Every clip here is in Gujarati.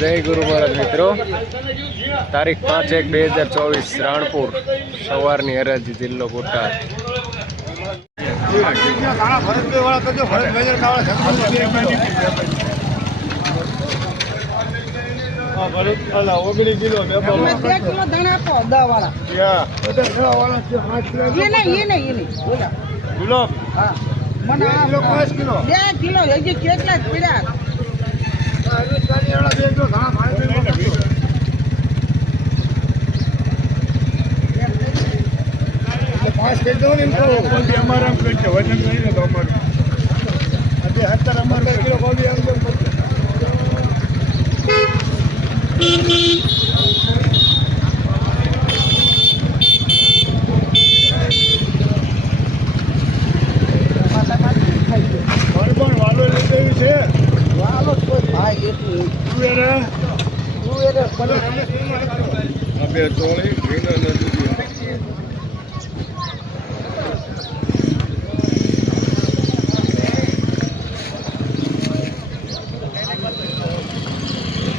જય ગુરુ મહારાજ મિત્રો, તારીખ 5/1/2024 રાણપુર સવારની હરાજી જિલ્લો બોટાદ।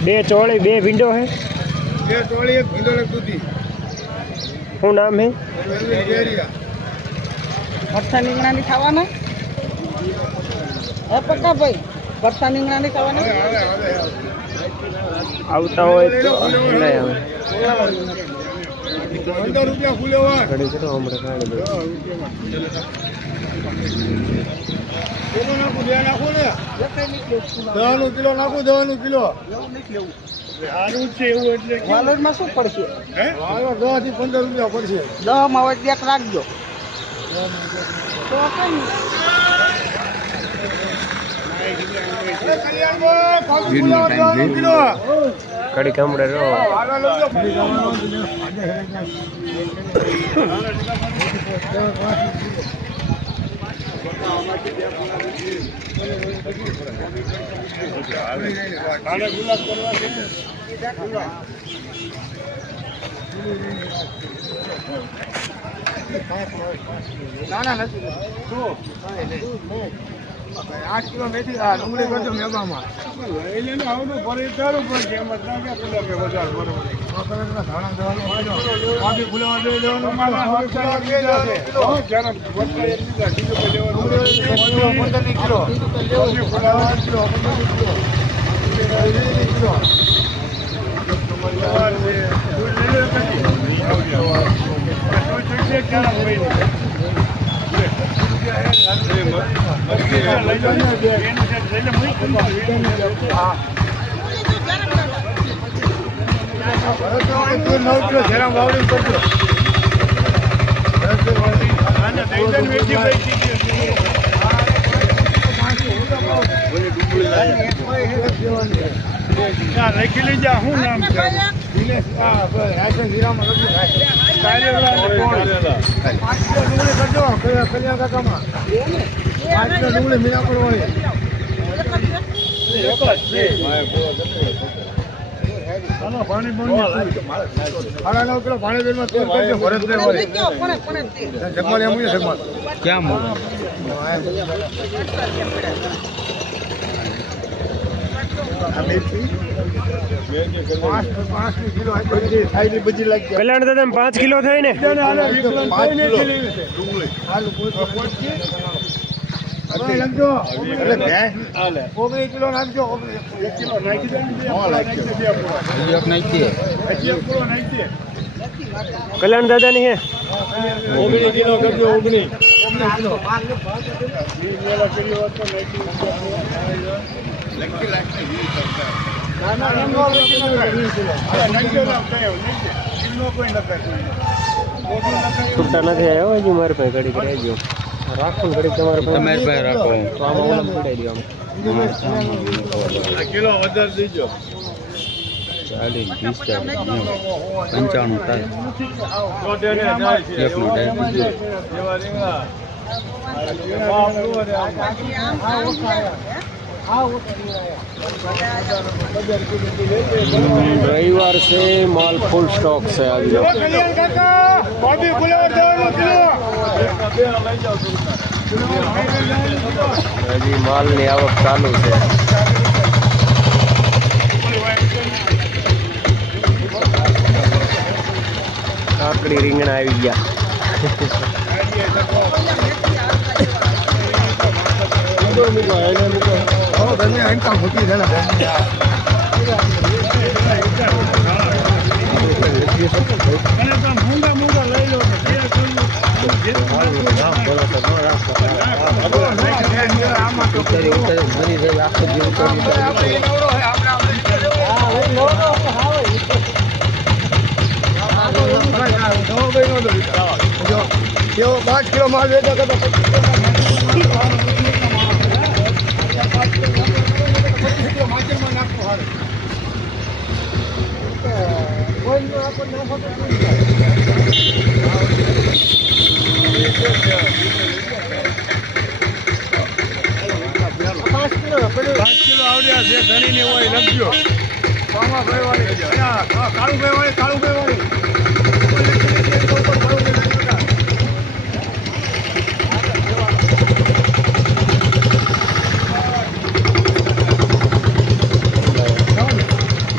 बे चौड़ी बे विंडो है, बे चौड़ी एक विंडो एक दूधी। શું નામ है? ભરતા રીંગણા ની ખાવાના હે પક્કા ભાઈ? ભરતા રીંગણા ની ખાવાના આવતા હોય તો લઈ આવે। 15 રૂપિયા ફૂલેવા ઘડી કરો હમણાં કાઢી દો। કિલો નાખું દે નાખો ને 10 કિલો નાખું 10 કિલો સારું છે એવું એટલે વાલોડ માં શું પડશે? હે વાલોડ 10 થી 15 રૂપિયા પડશે। 10 માં હોય એક રાખજો તો કઈ ઘડી કમડે રહો। ના નથી 8 કિલો મેથી ડુંગળી કરજો મેબામાં લઈને આવનું ફરી ચાલુ પડશે એમ જ ના કે પેલા કે બજાર બરોબર ધાણા દેવાનું આબી ફૂલવા દે દેવાનું મારા કિલો જરા વચ્ચે એક બીજો કે લેવાનું 15 કિલો ફૂલવા કિલો 15 કિલો લખી લીજા શું નામ છે? દિનેશ હીરામાં કલ્યાણ કાકામાં 5 કિલો ડુંગળી મીના પડવાની પાણી સાડા 9 કિલો પાણી બેનમાં તેલ કરજો ભરત જગમાલ એમ જગમાલ ક્યાં કલ્યાણ દાદા 5 કિલો થાય ને? 5 કિલો નાખજો 1 કિલો નાખી કલ્યાણ દાદા ની હે 19 કિલો કરજો 19 કિલો છૂટા નથી આવ્યો હજી મારી પાસે ઘડી કરી આવજો રાખો ઘડી તમારે પાસે રાખો તો આમાં ઓલમ પડાઈ દો કિલો વધારે દીજો 40 20 55 થાય એકનો रविवार से माल फुल स्टॉक से आज हजी माल ની આવક ચાલુ છે। કાકડી રીંગણા આવી ગયા. કેવો 5 કિલો માલ વેચો કે 25 કિલો માર્કેટમાં નાખતો હારે પાંચ કિલો આવડ્યા છે ધણીને હોય લખજો કાળુભાઈ વાળી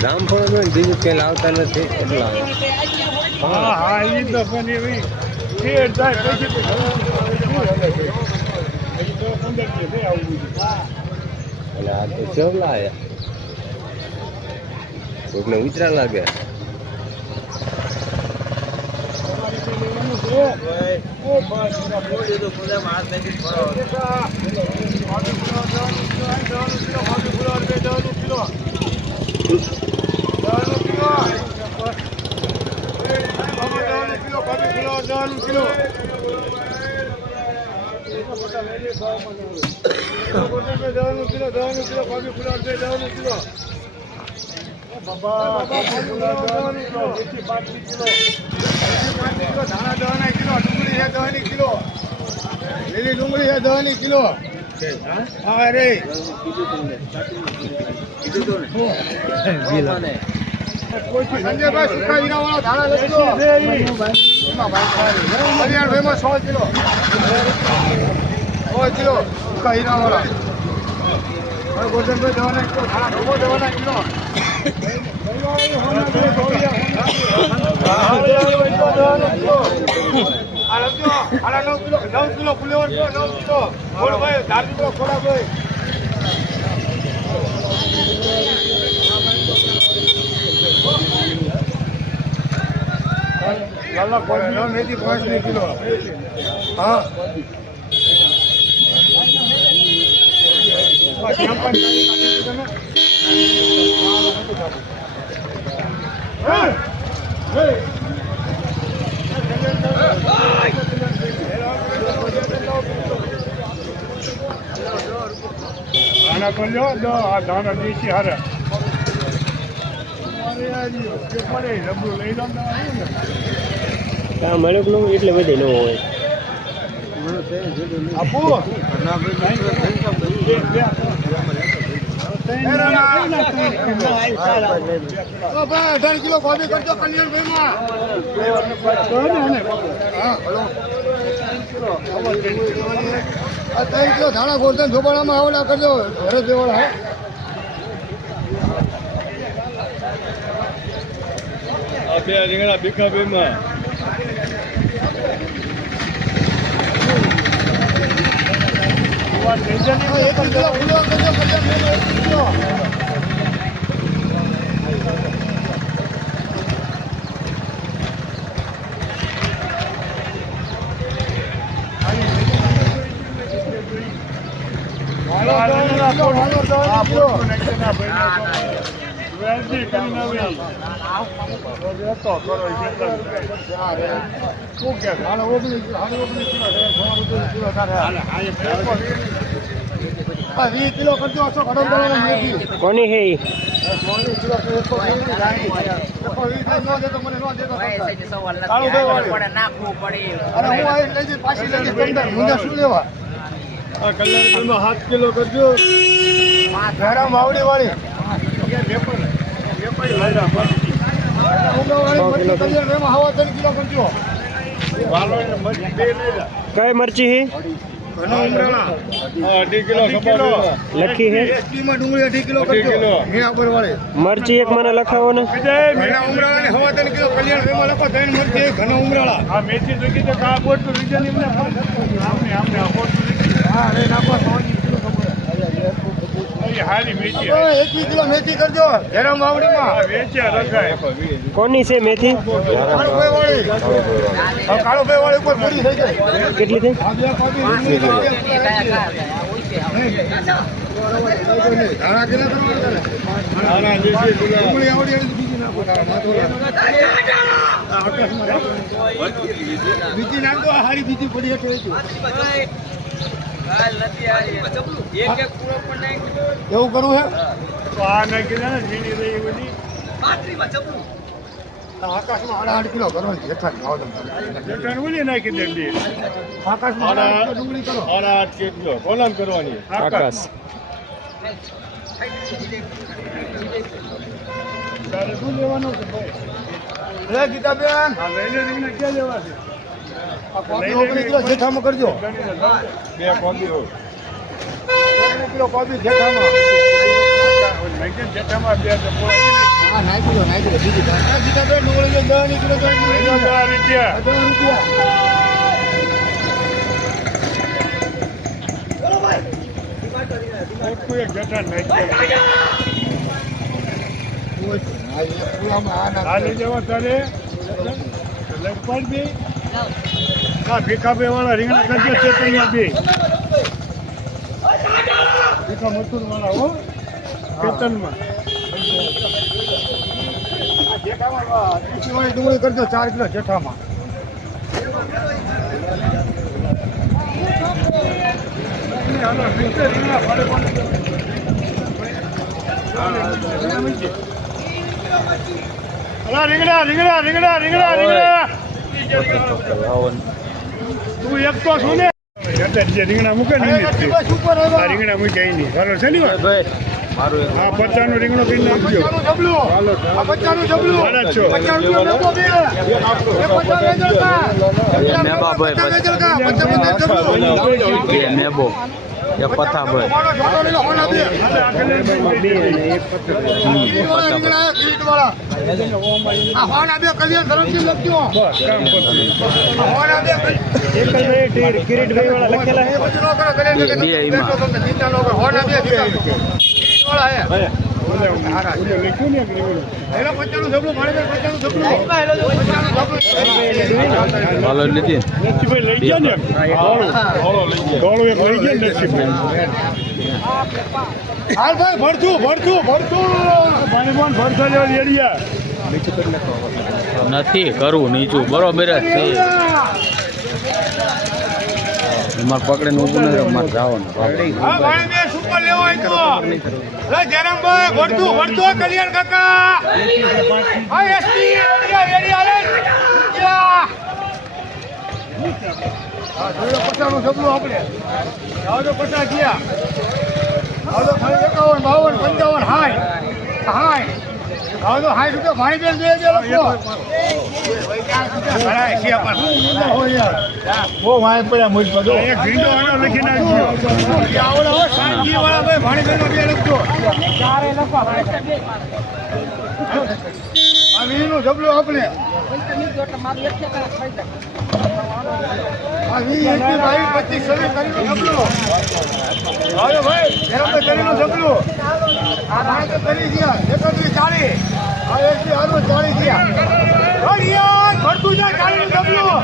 જામફળ બીજું કંઈ લાવતા નથી એટલા. હા એ તો પણ એવી અને આ તો ચવલા આયા કોકને ઉતરા લાગે. લીલી ડુંગળી છે 10 કિલો. હા રે સંજયભાઈ સુકા હીરાવાળા ધાણા લખજો. કલ્યાણભાઈમાં 100 કિલો 100 કિલો સુકા હીરાવાળા. ગોરધનભાઈ દવાના કિલો ધાણા દવાના કિલો. આ લખજો. 9 કિલો ફુલેવર 9 કિલો. ખોડાભાઈ ધાર્મિક ખોડાભાઈ. મેથી 5 કિલો. હા આના કરજો આ ધાણા દેશી હારે રબડું લઈ લો મળ્યું કે એટલે બધે ન હોય. આપો 18 કિલો કોબી કરજો કલ્યાણભાઈમાં. 3 કિલો ધાણા ગોરધન ઝોપાડામાં આવડા કરજો ઘરે દેવાળા. હે આ બે રીંગણા ભીખાભાઈમાં 1 કિલો ફૂલો કરજો કલ્યાણભાઈમાં 1 કિલો. કિલો કરજો કોની હે શું લેવા? આ કલ્યાણભાઈમાં 7 કિલો કરજો. માવડી વાળી કઈ મરચી હે? ઘણા ઉમરાળા હા 2 કિલો ખબર લખી હે SP માં ડુંગળી 2 કિલો 2 કરજો કિલો. મીણાપર વાળી મરચી એક મને લખાવો ને ઘણા ઉમરાળા ને હવા 3 કિલો કલ્યાણ ફેમાં લખો 3 મરચી ઘણા ઉમરાળા આ મેથી જોઈ તો કા બોટ તો રીજન એમને આમને આ બોટ હા અરે નાખો 100 કિલો ખબર હારી મેથી 21 કિલો મેથી કરજો જરા માવડીમાં વેચ્યા રખાય કોની છે મેથી કાળો ભાઈ વાળી કાળો ભાઈ વાળી ઉપર પૂરી થઈ જાય કેટલી થઈ આ બે કોપી ધારા કિલો આના દેશી કિલો ડુંગળી આવડી આવી બીજી નાખો માથોલા બીજી નાખો હારી બીજી પડી એટલે એવું કરવું હે તો આ નાખી દે ને ઝીણી રહી બધી આકાશમાં 8 કિલો કરો જેઠા ખાવ તમે જટાણ ઓલી નાખી દે બે આકાશમાં 8 કિલો ડુંગળી કરો આના 8 કિલો કોલમ કરવાની આકાશ તારે શું લેવાનું છે ભાઈ લે ગીતાબેન આ લઈને રીંગણા ક્યાં લેવા છે આ કોપી 19 કિલો જેઠામાં કરજો બે કોબી હોય 19 કિલો કોપી જેઠામાં જટામાં બે હા નાખી દો બીજી ગીતાબેન ડુંગળી 10 કિલો તો રૂપિયા 10 રૂપિયા કોઈ એક જટાણ નાખી આ લઈ જવા તારે લગભગ બે આ ભીખાભાઈ વાળા રીંગણા કરજો ચેતનમાં બે ભીખા મથુર વાળા હો ચેતનમાં ડુંગળી કરજો 4 કિલો જેઠામાં રીંગણા તું એક તો શું ને જે રીંગણા મૂકે ને સુપર આ રીંગણા મૂક્યા નહીં બરાબર છે ને ભાઈ મારું હા 50 નું રીંગણું કરી નાખજો બચ્ચાનું જબલું સાડા છ. 50 રૂપિયા મેકો બે. એ 50 વેચલકા. મેબા ભાઈ 50 વેચલકા. 50 જબલું. એ મેબો એ પથાભાઈ મારો છોટો લઈ લો, હોના બે. કિરીટવાળા રીંગણા, કિરીટવાળા. આ હોના બે કલ્યાણ ધરમસિંહ લખજો. આ હોના બે કિરીટભાઈ વાળા લખેલા હે પછી નો કરો, કલ્યાણ બે ધરમસિંહ એમાં. બેઠો તમને ચિંતા ન કરો. હોના બે કિરીટવાળા હે. લખ્યું ને રીંગણું એનો 50 નું જબલું, મારી બેન 50 નું જબલું. 50 નું જબલું. હાલો લીધી નરસિંહભાઈ લઈ ગયા ને ધોળું એક લઈ ગયા ને નરસિંહભાઈ હાલ ભાઈ ભરતું પાણીમાં ભરસા લેવા એરિયા નથી કરવું નીચું બરોબર જ છે મારે પકડીને ઊભું નથી મારે જવાનું હા ભાઈ બે સુપર લેવો હોય તો લે જયરામભાઈ ભરતું કલ્યાણ કાકા હા એસપી એરિયા લે હા જોયો 50 નું જબલું આપણે આવજો 50 ગયા આવજો ખાલી 51 52 55 હાય આવજો 60 રૂપિયા ભાઈ બેન દે લખો ભરાય છે પણ બહુ વાય પડ્યા મુજ પર એક ભીંડો આનો લખી નાખજો આવડો હો શાંતિ વાળા ભાઈ ભાણી બેન બે લખજો ચારે લખો આ વીનું જબલું આપણે આ વી 21 22 25 26 કરીનું જબલું આવજો ભાઈ જયરામભાઈ કરીનું જબલું આ ભાઈ તો કરી ગયા 31 40 આ એસી આનો 40 ગયા ઓ યાર ભરતું જાય 40 નું જબલું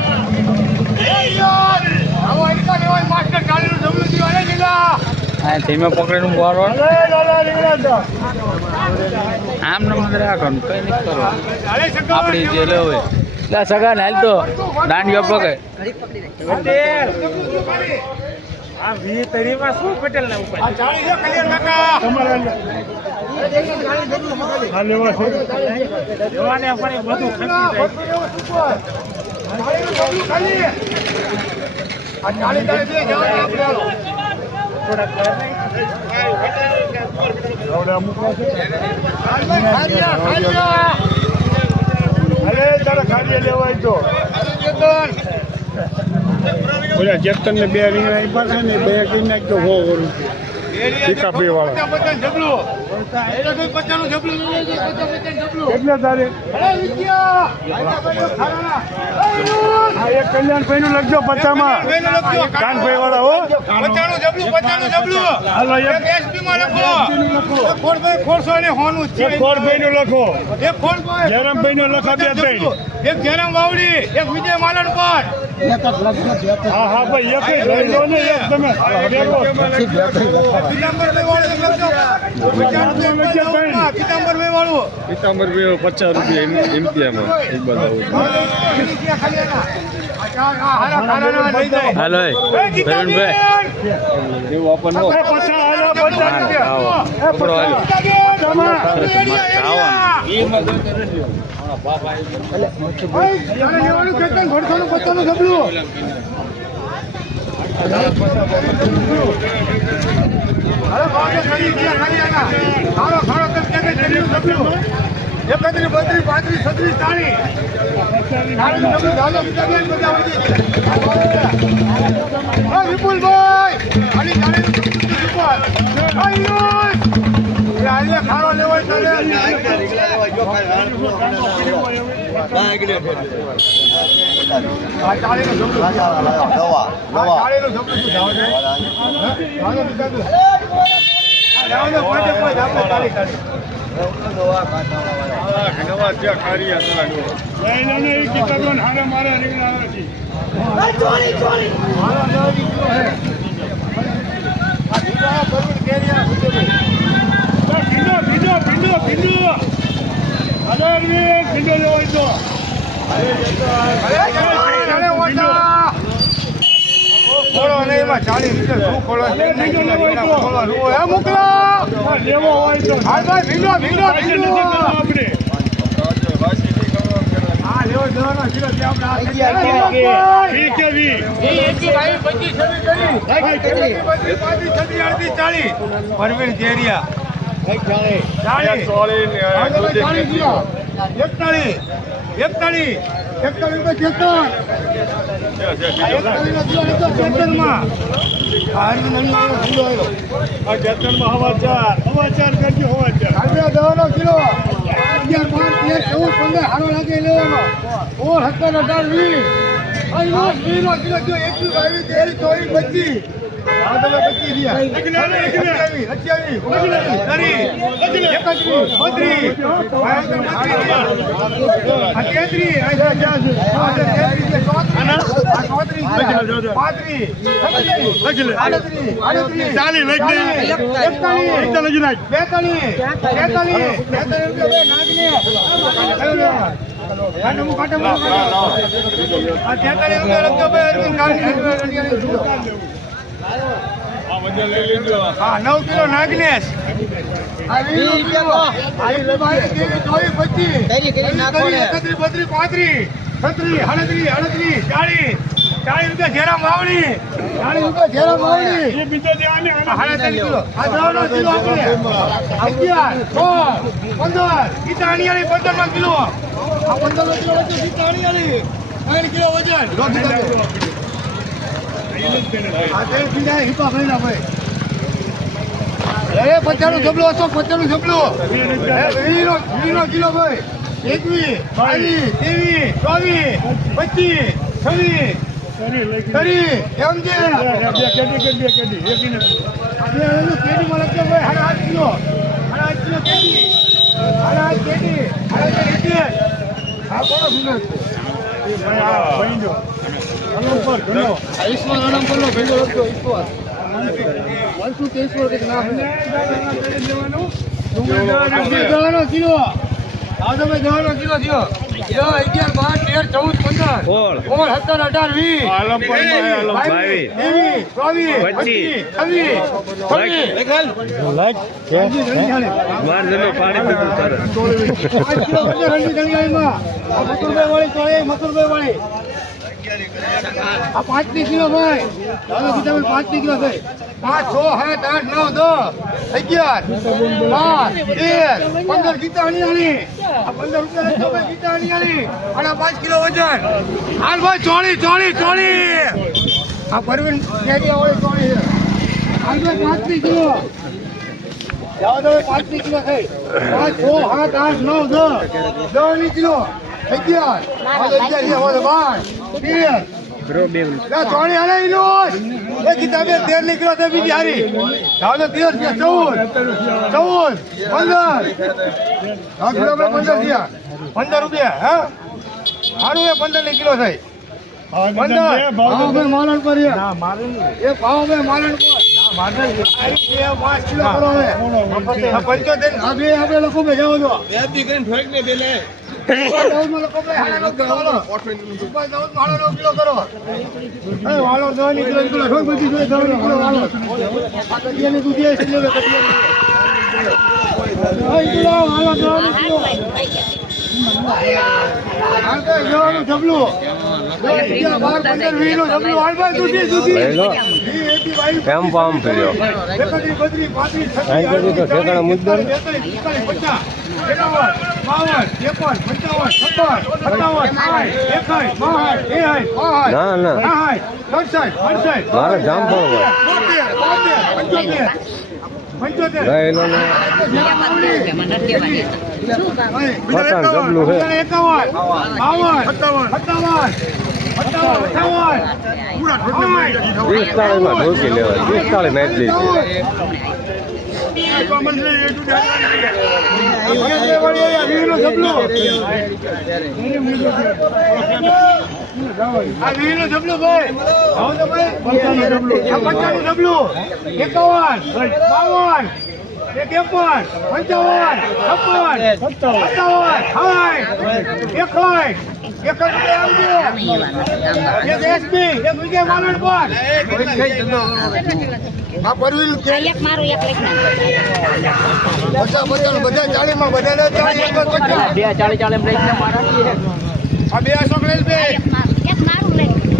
એ યાર આવો એકતા લેવાય માસ્ટર 40 નું જબલું દીવાને લીલા આ ધીમે પકડીને ઊભું હારવાનું લાલા લીલા આમ નમ રાખવાનું કઈ નહીં કરવાનું અરે સગા આપણી જે લેવું હોય લા સગા ને હાલ તો દાંડિયો પકડ આ 20 તરીમાં શું પટેલ ના ઉપર આ 40 છે કલ્યાણ કાકા તમારા આ લેવા છે જોવાને આપણે બધું ખર્ચી જાય ખાલી આ 40 બે જવાના આપણે હાલો થોડા કર નહીં આવડે અમુક છે ખારિયા અરે તારા ખાડિયા લેવાય તો ઓલા જેતન ને 2 રીંગણા આપ્યા છે ને 2 કરી નાખજો 100 રૂપિયા ટીકા બે વાળા કેટલા તારે એક કલ્યાણભાઈ નું લખજો 50 માં કાનભાઈ વાળા હો 95 હાલો એક એસપી માં લખો ખોરભાઈ નું લખો જયરામભાઈ નું લખો 2 એક જયરામ વાવડી એક વિજય માલણ પર હા ભાઈ એક જ લઈ લો ને એક તમે પીતાંબર 50 રૂપિયા ઇમ્તિયામાં એક બાજુ હાલો ભરણભાઈ એવું આપણને ખાડો લેવો પરવીન કેરિયા 9 કિલો નાગનેશ 20 કિલો 40 રૂપિયા જેરામ વાવણી 40 રૂપિયા જેરામ વાવણી એ બીજો દેવાની 38 કિલો આ દવાનો કિલો આપણે 11 15 ગીતા અણિયાળી 15 કિલો આ 15 કિલો વચ્ચે ગીતા અણિયાળી 3 કિલો વજન આ તે બીજા હિપા ભઈના ભાઈ અરે 50 જબલો હતો 50 જબલો 20 કિલો ભાઈ 21 22 23 24 25 કરી એમ છે કેડી માં લખજો ભાઈ 8 કિલો 8 કિલો કેડી 8 કેડી 8 કેડી આ કોનો સુનત ભાઈજો અનો ઉપર ઘણો આયુષ્માન આરામ કરનો ભેગો લખજો ઈશ્વર 123 કે ના દેવાનો કિલો આ તો ભાઈ દેવાનો કિલો થયો 11 12 13 14 15 5 કિલો ભાઈ 5 કિલો થાય 5 6 7 8 9 10 11 12 13 15 ગીતા અણિયાળી આ 15 રૂપિયા ગીતા અણિયાળી અને 5 કિલો વજન હાલ ભાઈ 40 આ પરવીન કેરી હોય કોણી છે હાલ ભાઈ 5 કિલો જાવ તો 5 કિલો થઈ 5 6 7 8 9 10 કિલો 11 12 બ્રો બે ના ચોણી હાલે ઈનો એ કિતાબે 13 કિલો તે બીજી હારી જાવ તો 13 14 15 કિલો 15 થયા 15 રૂપિયા હા હારું એ 15 કિલો થઈ 15 ભાવ બે માલણ પર ના માલણ એ ભાવ બે માલણ પર ના માલણ 5 કિલો કરો હવે 75 આ બે આપણે લોકો બે જાવ તો બે દી કરીને ઠોક ને બેલે લોકો બે હાલો કરો ઉપર જાવ માળો કિલો કરો એ વાલો 10 કિલો ઠોક બધી 10 કિલો વાલો આ કડિયાની દૂધી છે લે કડિયા કિલો વાલો 10 કિલો હાલ તો જોવાનું જબલું 12 15 20 નું જબલું હાલ ભાઈ દૂધી કેમ પામ કર્યો 31 32 35 અહીં કરી તો ઠેકાણા મુદ્દો 50 ના ના મારે જામફળ હોય રહેલો ને પચાસ જબલું છે 45 માં ઢોકી લેવાય 45 નાખી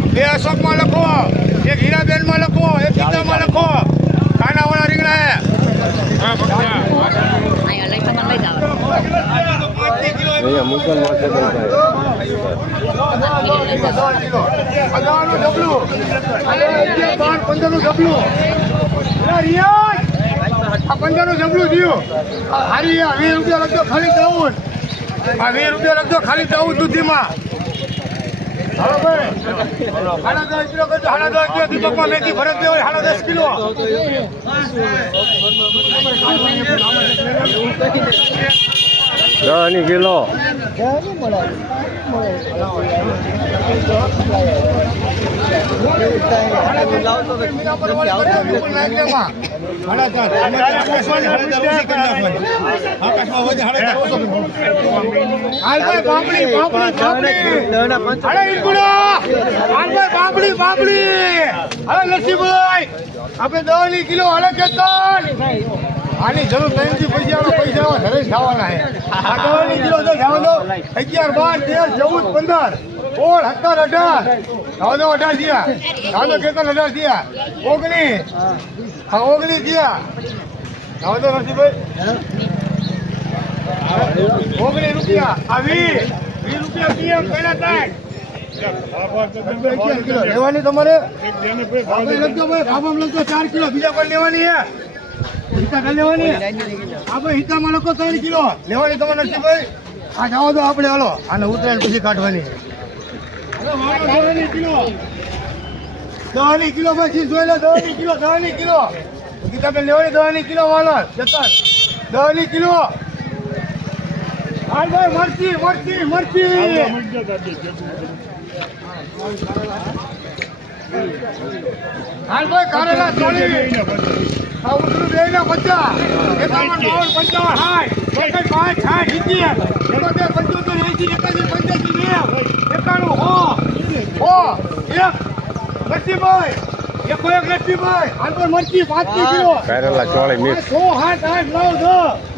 બે અશોકમાં લખો એક હીરાબેનમાં લખો એક ગીતામાં લખો કાનાવાળા રીંગણા અહીંયા મુકલ માટે નું જબલું 15 નું જબલું થયું હારી 20 રૂપિયા લખજો ખાલી 14 આ 20 રૂપિયા લખજો ખાલી 14 દૂધીમાં હાલો ભાઈ 10.5 કિલો કરજો 10.5 કિલો દીપકમાં મેથી ભરત દેવાય 10.5 કિલો 10 કિલો આપણે 10 કિલો હાલે કે આની જરૂર નહીં પૈસા ઘરે ખાવાના છે આ 10 કિલો તો જાવ દો 11 12 13 14 15 16 17 18 જાવ દો 18 થયા જાવ દો કેટલા 18 થયા 19 હા 19 થયા જાવ દો નરસિંહભાઈ 19 રૂપિયા આ 20 રૂપિયા પીએમ પહેલા થાય લેવાની તમારે લખજો ભાઈ ખાવામાં લખજો 4 કિલો બીજા કોઈ લેવાની હે હિતા કઈ લેવાની આપણે હિતામાં લખો 3 કિલો લેવાની તમારે નથી ભાઈ આ જાઓ તો આપણે હાલો આને ઉતરાયણ પછી કાઢવાની 10 કિલો પછી જોઈ લો 10 કિલો ગીતાબેન લેવાની 10 કિલો વાલો જતા 10 કિલો હાલ ભાઈ મરચી હાલ ભાઈ કારેલા ચોળી આ ઉતરું બે ના 50 51 52 55 60 કારેલા ચોળી મિક્સ 100 7 8 9 10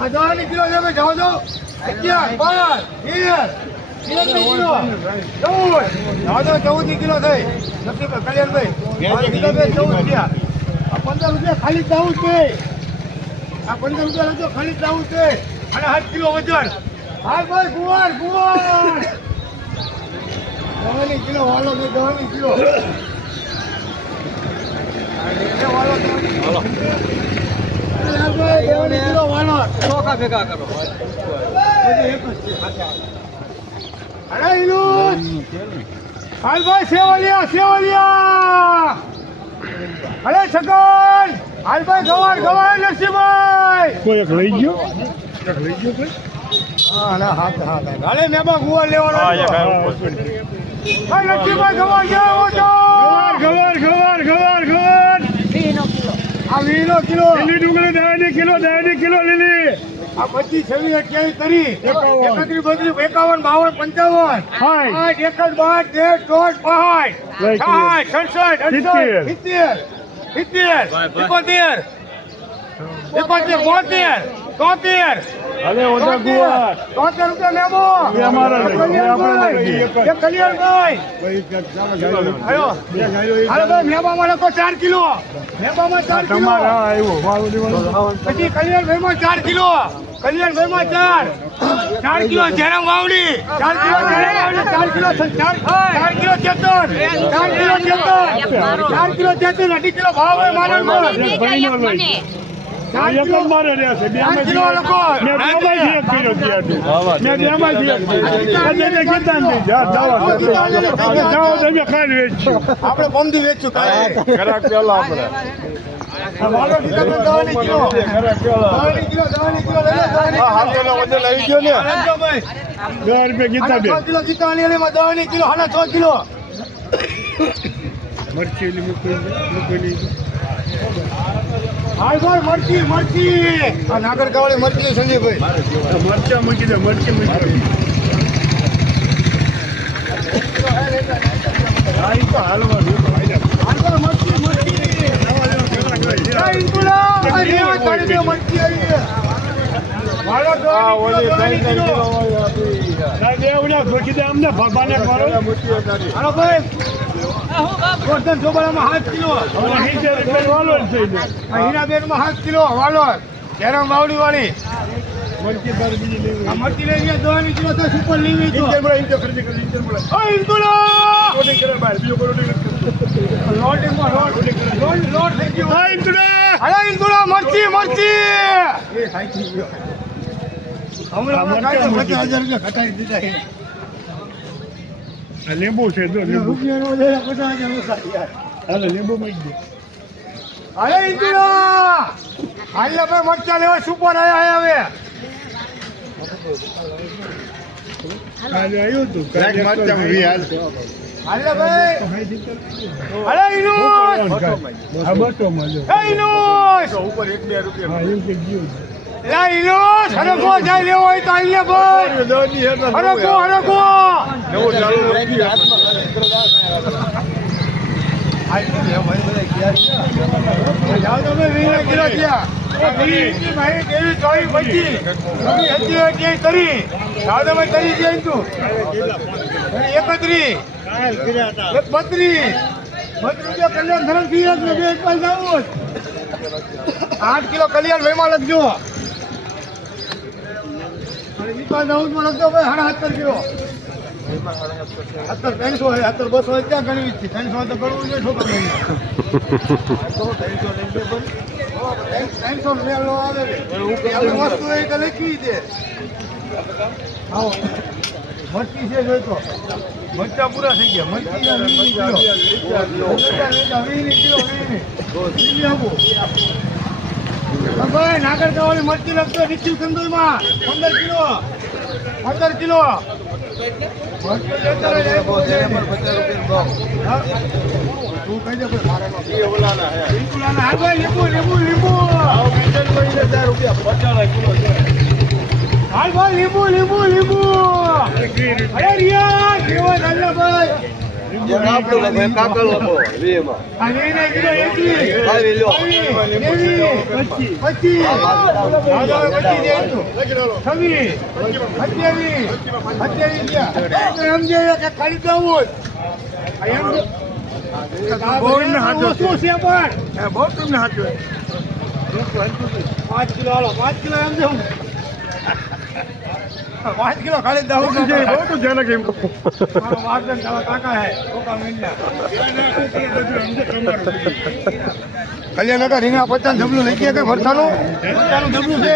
આ 10 કિલો લેવે જાવ દો 11 12 14 કિલો થઈ કલ્યાણભાઈ 14 થયા આ 15 રૂપિયા ખાલી 14 છે આ 15 રૂપિયા લખો ખાલી 14 છે અને 8 કિલો વજન હાલ ભાઈ ગુવાર 10 કિલો વાલો છે 10 કિલો અરે ઇનુસ હાલભાઈ સેવલિયા અરે છગન હાલભાઈ ગવાર નરસિંહભાઈ કોઈ એક લઈ ગયો કોઈ હા ના હાથ હાલે મેબા ગુવા લેવાનો ભાઈ નરસિંહભાઈ ગવાર જાઓ ગવાર આ 20 કિલો લીલી ડુંગળી 10 કિલો લીલી આ 25 26 28 તરી 31 32 51 52 55 એક જ બાદ 13 અરે ઓછા ગુવાર 73 રૂપિયા લેવો એ અમારા કલ્યાણભાઈ હાલો ભાઈ મેબામાં લખો 4 કિલો મેબામાં 4 કિલો તમારા આવ્યો મારું દીવાનું પછી કલ્યાણભાઈમાં 4 કિલો કલ્યાણભાઈમાં 4 kilo Jayram Vavdi 4 kilo Jayram Vavdi 4 kilo 4 kilo Chetan 4 kilo Chetan 2.5 kilo ભાવ હોય મારા ભાઈનો લઈ એક જ મારે રહ્યા છે 4 કિલો લખો મેં બેમાંથી એક કર્યો જાઓ તમે ખાલી વેચશું આપણે પમદી વેચશું ઘરાક પેલા આપણે વાલો સીતાફળ દવાની કિલો દવાની કિલો વજન લઈ ગયો ને ભાઈ 10 રૂપિયા ગીતા બે 6 કિલો ગીતાની એમાં દવાની કિલો હાલા 6 કિલો મરચી મૂકી હાલ ભાઈ મરચી આ નાગર કાવળી મરચી સંજયભાઈ મરચા મૂકી દે મરચી મૂકી હાલવાનું અમને ભગવાને કરો હાલો ભાઈ ગોરધન ચોબાલામાં 7 કિલો હીરાબેનમાં 7 કિલો વાલોર જયરામ વાવડી વાળી આ મરચી લઈ ગયા દવાની કિલો તો સુપર લીવી તો લીંબુ છે લીંબુ મળી ગયું અરે ઇન્દુરા હાલ ભાઈ મરચા લેવા સુપર આયા હવે કાલે આવ્યું હતું હાલ ભાઈ અરે ઇનુસ આ બટો મળ્યો એ ઇનુસ ઉપર 1-2 રૂપિયા એવું કે ગયું લા ઇનુસ હરકો જાય લેવો હોય તો આઈ લે ભાઈ હરકો નવું ચાલુ જાઓ તમે 20 કિલો થયા ભાઈ કેવી ચોવી બચી હતી તરી જાઓ તમે તરી જઈ તું 31 રૂપિયા કલ્યાણ ધરમ થી 8 કિલો કલ્યાણ ભાઈમાં લખજો વિકાસ દાઉદમાં લખજો ભાઈ 7.5 કિલો 300 હોય 200 હોય ત્યાં ગણવી છે 300 તો ગણવું જોઈએ છોકરા 300 રૂપિયા લો આવે વસ્તુ હોય તો લખી દે આવો મરચી છે જોઈતો મરચા પૂરા થઈ ગયા ભાઈ નાગર કાવળી મરચી લખતો નિશ્ચિત સંતોષમાં 15 કિલો તું કહી દે લીંબુ હાલ ભાઈ લીંબુ અરે રિયા કેવા નાના ભાઈ પાંચ કિલો ખાલી દાઉદ કલ્યાણ રીંગણા 50 જબલું લઈ ગયા કે ભરતાનું જબલું છે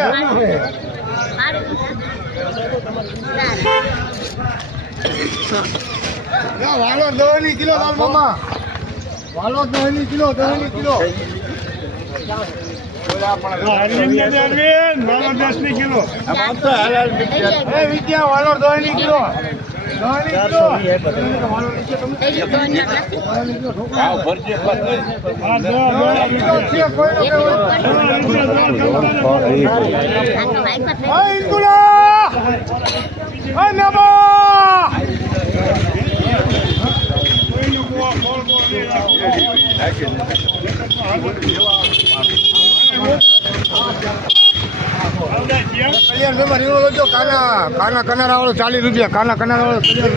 વાલો 10 કિલો લાલ મામા, વાલો 10 કિલો, 10 કિલો. વાલો 10 કિલો. વિદ્યા વાલો 10 કિલો. કાના કનારા વાળો 40 રૂપિયા, કાના કનારા વાળો 40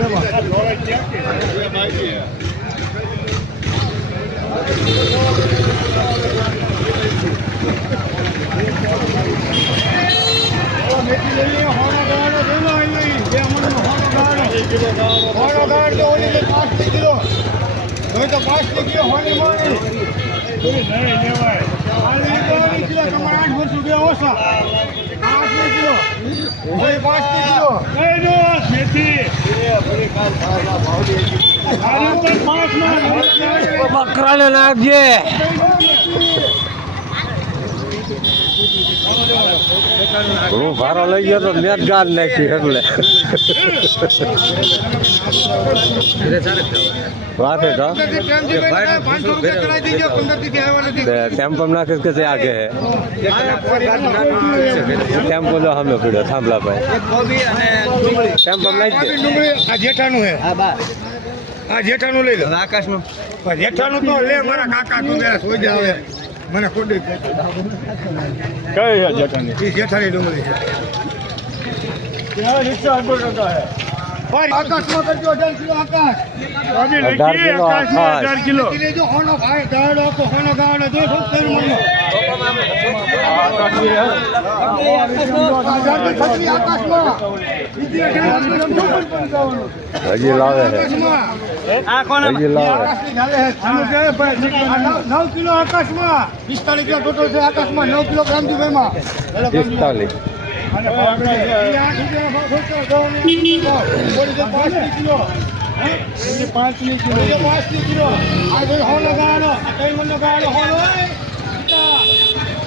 બકરાને નાખજે. હું ભારો લઈ ગયો તો મેં જ ગાળ નાખી એટલે વાત है तो टेम्पो नाखे कैसे आगे है टेम्पो जो हम लोग पीड़ो थांबला पे टेम्पो नहीं જેઠાનું હે આ જેઠાનું લઈ લો આકાશનું જેઠાનું તો લે મારા કાકા તું સોઈ જાવે મને ખોડી કઈ છે જેઠાની એ જેઠાની ડુંગળી છે આકાશમાં કરજો 18 કિલો આકાશ 18 કિલો જો હોનો ભાઈ દાડો કો હોનો ગાડો જો ફક્ત મનો હજી લાવે છે હજી લાવે 9 કિલો આકાશમાં 45 કિલો ટોટલ છે આકાશમાં 9 કિલો ગ્રામજીભાઈમાં 45 અને 5 કિલો 5 કિલો આ જો હોનો ગાડો કઈ મનો ગાડો હોનો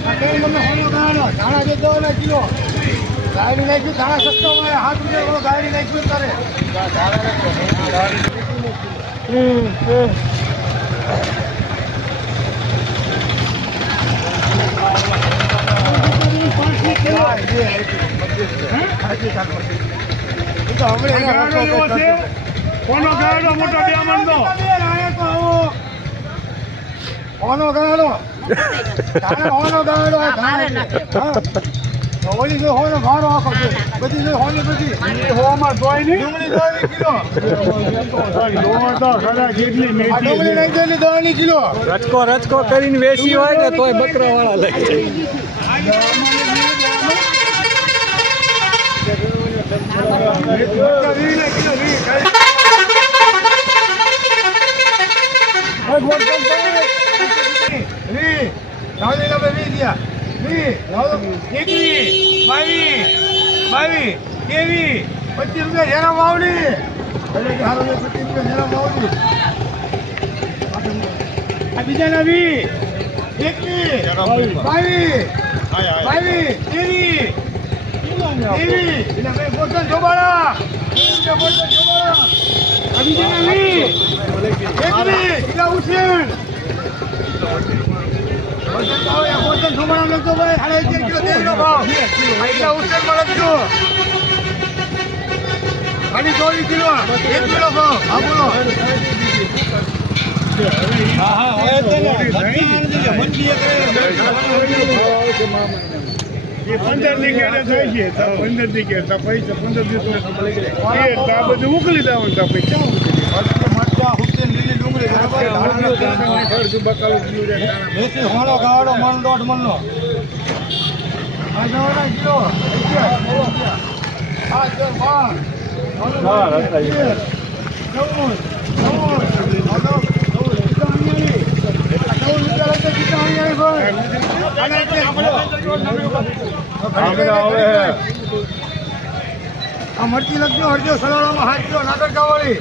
આ કઈ મનો હોનો ગાડો ધાણા જે 2 કિલો ગાડી નાખ્યું ધાણા સસ્તો મળે 7 રૂપિયા ગાડી નાખ્યું કરે કોનો ગાડો મોટો ડાયમંડ કોનો ગાડો હોનો ગાડો ઓલી જો હોનો ભારો આખો છે બધી જો હોની બધી હોમાં ધોઈ ની ડુંગળી 2 કિલો ડુંગળી તો ઘણા જેટલી મેથી ડુંગળી નાખી દેલી 2 કિલો રચકો કરીને વેચી હોય ને તોય બકરા વાળા લઈ બીજા નવી ખાલી 24 કિલો 1 કિલો ભાવ હા બોલો હા હોય તો ને મંડી કરે એ 15 ની કેડે થાય છે તો 15 ની કેડે તો પૈસા 15 દિવસ મળી જાય એ તો બધું ઉકલી દેવાનું તો પૈસા મરચા હુકેન લીલી ડુંગળી ખર્ચ બકાલો મેથી હોળો ગાવડો મણ દોઢ મણનો આ જવાના કિલો 5 આ મરચી લખજો હરજો સલાડામાં 7 કિલો નાગરકા વાળી